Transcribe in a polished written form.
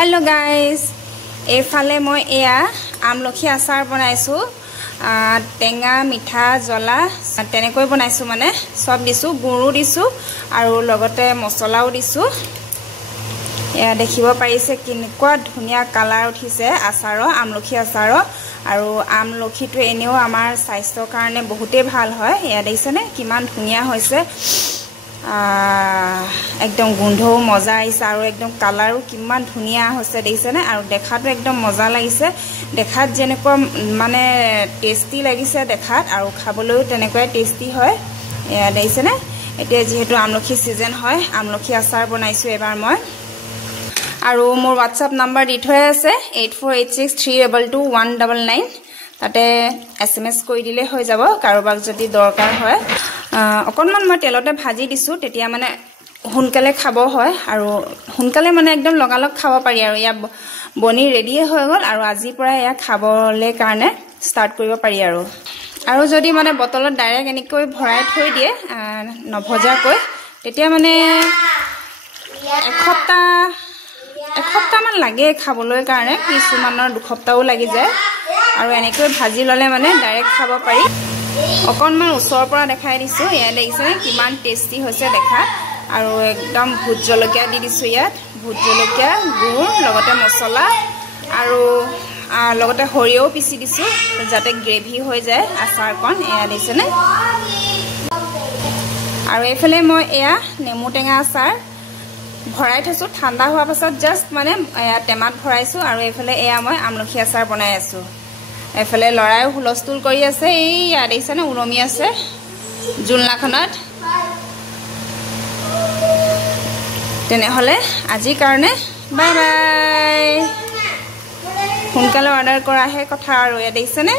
hello guys एफाले मैं एया आमलखी आचार बनाइছো टेंगा मिठा जला तेनेকৈ बनाइছো माने सब दिसु गुरु दिसु आरो लगते मसलाও दिसु या देखिबो पाइसे किनकुआ धुनिया कालार उठिसे आचार आमलखी आचार आरो आमलखीটো এনেও আমাৰ স্বাস্থ্যৰ কাৰণে বহুতে ভাল হয় या দেখিছেনে কিমান ধুনিয়া হৈছে एकदम गुंधो मजा आइसे और एकदम कलर किमान धुनिया होइसे देइसेने और देखातो एकदम मजा लागिसे देखात जेनेको माने टेस्टी लागिसे देखात और खाबলৈও तेनेকৈ टेस्टी হয় या देइसेने এতিয়া যেহেতু আমলখি সিজন হয় আমলখি আচাৰ বনাইছো এবাৰ মই আৰু মোৰ WhatsApp নাম্বাৰ দি থৈ আছে 8486322199 তাতে SMS কৰি দিলে হৈ যাব কাৰোবাক যদি দৰকাৰ হয় অকনমান মই তেলতে ভাজি দিছো তেতিয়া মানে হুনকালে খাব হয় আৰু হুনকালে মানে একদম লগালগ খাব পাৰি আৰু ইয়া বনি ৰেডি হৈ গল আৰু আজি পৰা ইয়া খাবলে কাৰণে স্টাৰ্ট কৰিব পাৰি আৰু যদি মানে বটলত ডাইৰেক্ট এনেকৈ ভৰাই থৈ দিয়ে নভজাকৈ তেতিয়া মানে এসপ্তাহ মান লাগে খাবলৈ কাৰণে কিছুমানৰ দুসপ্তাহও লাগি যায় আৰু এনেকৈ ভাজি ললে মানে ডাইৰেক্ট খাব পাৰি অকনমান ওচৰৰ পৰা দেখাই দিছো ইয়া দেখিছেনে কিমান টেস্টি হৈছে দেখা আৰু একদম ভুট জলকীয়া দি দিছো ইয়াত ভুট জলকীয়া গুৰ লগতে মছলা আৰু লগতে হৰিও পিছি দিছো যাতে গ্ৰেভি হৈ যায় আচাৰকণ ইয়া দেখিছেনে আৰু এফালে মই এয়া নেমু টেঙা আচাৰ ভৰাই থৈছো ঠাণ্ডা হোৱাৰ পাছত জাস্ট মানে টেমাত ভৰাইছো আৰু এফালে এয়া মই আমলখি আচাৰ বনাই আছো এফালে লৰাই হুলস্থুল কৰি আছে এই আদেইছানে উৰমি আছে জুলনাখনত তেনে হলে আজি কাৰণে বাই বাই সোনকালে অৰ্ডাৰ কৰা হে কথা আৰু আদেইছানে